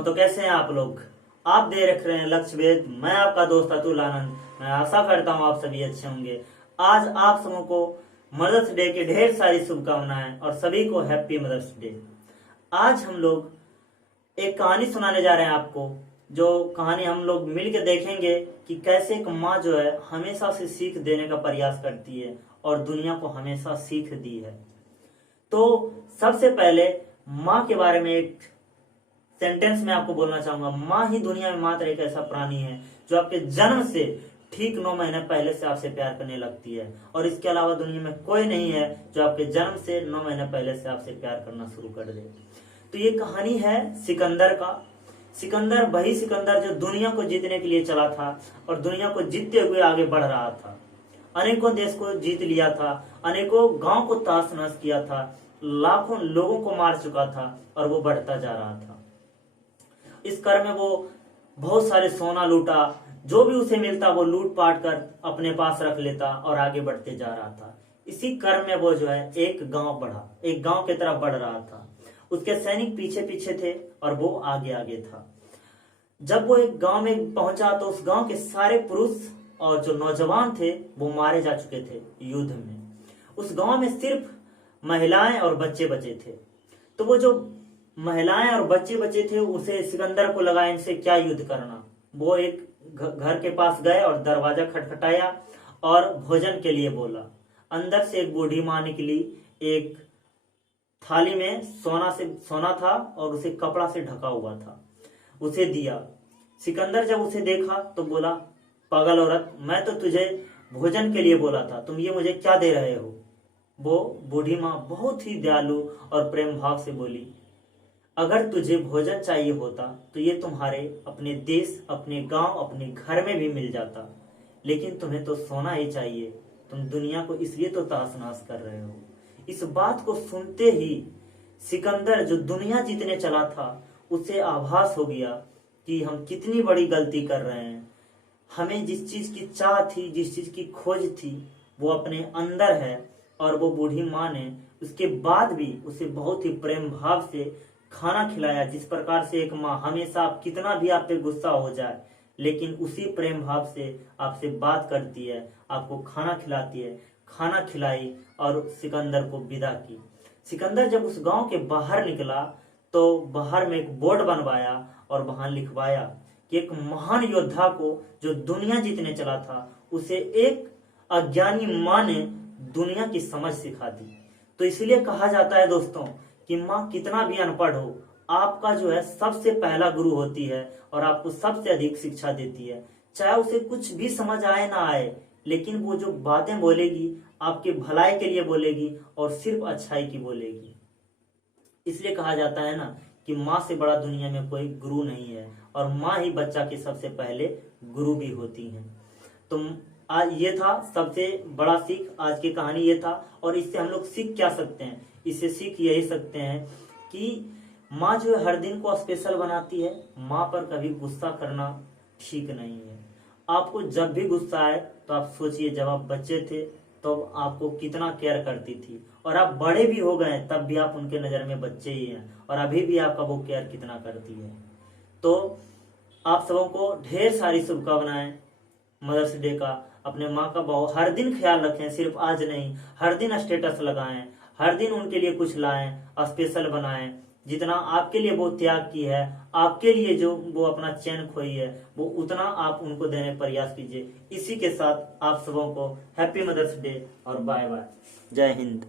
दोस्तों, तो कैसे हैं आप लोग। आप दे रख रहे हैं लक्ष्य वेद। मैं आपका दोस्त अतुल आनंद। मैं आशा करता हूं आप सभी अच्छे होंगे। आज आप सबों को मदर्स डे की ढेर सारी शुभकामनाएं और सभी को हैप्पी मदर्स डे। आज हम लोग एक कहानी सुनाने जा रहे हैं आपको, जो कहानी हम लोग मिल के देखेंगे कि कैसे एक माँ जो है हमेशा से सीख देने का प्रयास करती है और दुनिया को हमेशा सीख दी है। तो सबसे पहले माँ के बारे में एक सेंटेंस में आपको बोलना चाहूंगा। माँ ही दुनिया में मात्र एक ऐसा प्राणी है जो आपके जन्म से ठीक 9 महीने पहले से आपसे प्यार करने लगती है, और इसके अलावा दुनिया में कोई नहीं है जो आपके जन्म से 9 महीने पहले से आपसे प्यार करना शुरू कर दे। तो ये कहानी है सिकंदर का। सिकंदर वही सिकंदर जो दुनिया को जीतने के लिए चला था और दुनिया को जीतते हुए आगे बढ़ रहा था। अनेकों देश को जीत लिया था, अनेकों गांव को तहस नहस किया था, लाखों लोगों को मार चुका था और वो बढ़ता जा रहा था। इस क्रम में वो बहुत सारे सोना लूटा, जो भी उसे मिलता वो लूट पाट कर अपने पास रख लेता और आगे बढ़ते जा रहा था। इसी क्रम में वो जो है एक गांव बढ़ा, एक गांव की तरफ बढ़ रहा था। उसके सैनिक पीछे पीछे थे और वो आगे आगे था। जब वो एक गांव में पहुंचा तो उस गांव के सारे पुरुष और जो नौजवान थे वो मारे जा चुके थे युद्ध में। उस गांव में सिर्फ महिलाएं और बच्चे बचे थे। तो वो जो महिलाएं और बच्चे बचे थे उसे सिकंदर को लगा इनसे क्या युद्ध करना। वो एक घर के पास गए और दरवाजा खटखटाया और भोजन के लिए बोला। अंदर से एक बूढ़ी माँ निकली। एक थाली में सोना था और उसे कपड़ा से ढका हुआ था, उसे दिया। सिकंदर जब उसे देखा तो बोला, पागल औरत, मैं तो तुझे भोजन के लिए बोला था, तुम ये मुझे क्या दे रहे हो। वो बूढ़ी माँ बहुत ही दयालु और प्रेम भाव से बोली, अगर तुझे भोजन चाहिए होता तो ये तुम्हारे अपने देश, अपने गांव, अपने घर में भी मिल जाता, लेकिन तुम्हें तो सोना ही चाहिए। तुम दुनिया को इसलिए तो तहस नहस कर रहे हो। इस बात को सुनते ही सिकंदर जो दुनिया जीतने चला था उसे आभास हो गया कि हम कितनी बड़ी गलती कर रहे हैं। हमें जिस चीज की चाह थी, जिस चीज की खोज थी, वो अपने अंदर है। और वो बूढ़ी माँ ने उसके बाद भी उसे बहुत ही प्रेम भाव से खाना खिलाया। जिस प्रकार से एक माँ हमेशा आप कितना भी आप पे गुस्सा हो जाए लेकिन उसी प्रेम भाव से आपसे बात करती है, आपको खाना खिलाती है। खाना खिलाई और सिकंदर को विदा की। सिकंदर जब उस गांव के बाहर निकला तो बाहर में एक बोर्ड बनवाया और वहां लिखवाया कि एक महान योद्धा को जो दुनिया जीतने चला था उसे एक अज्ञानी माँ ने दुनिया की समझ सिखा दी। तो इसलिए कहा जाता है दोस्तों कि माँ कितना भी अनपढ़ हो, आपका जो है सबसे पहला गुरु होती है और आपको सबसे अधिक शिक्षा देती है। चाहे उसे कुछ भी समझ आए ना आए, लेकिन वो जो बातें बोलेगी आपके भलाई के लिए बोलेगी और सिर्फ अच्छाई की बोलेगी। इसलिए कहा जाता है ना कि माँ से बड़ा दुनिया में कोई गुरु नहीं है, और माँ ही बच्चा के सबसे पहले गुरु भी होती है। तो आज ये था सबसे बड़ा सीख, आज की कहानी ये था। और इससे हम लोग सीख क्या सकते हैं? इससे सीख यही सकते हैं कि माँ जो है हर दिन को स्पेशल बनाती है। माँ पर कभी गुस्सा करना ठीक नहीं है। आपको जब भी गुस्सा आए तो आप सोचिए, जब आप बच्चे थे तो आपको कितना केयर करती थी, और आप बड़े भी हो गए तब भी आप उनके नजर में बच्चे ही हैं, और अभी भी आपका वो केयर कितना करती है। तो आप सबों को ढेर सारी शुभकामनाएं मदर्स डे का। अपने माँ का बहुत हर दिन ख्याल रखें, सिर्फ आज नहीं, हर दिन स्टेटस लगाएं, हर दिन उनके लिए कुछ लाएं, स्पेशल बनाएं। जितना आपके लिए वो त्याग की है, आपके लिए जो वो अपना चैन खोई है, वो उतना आप उनको देने प्रयास कीजिए। इसी के साथ आप सबों को हैप्पी मदर्स डे और बाय बाय। जय हिंद।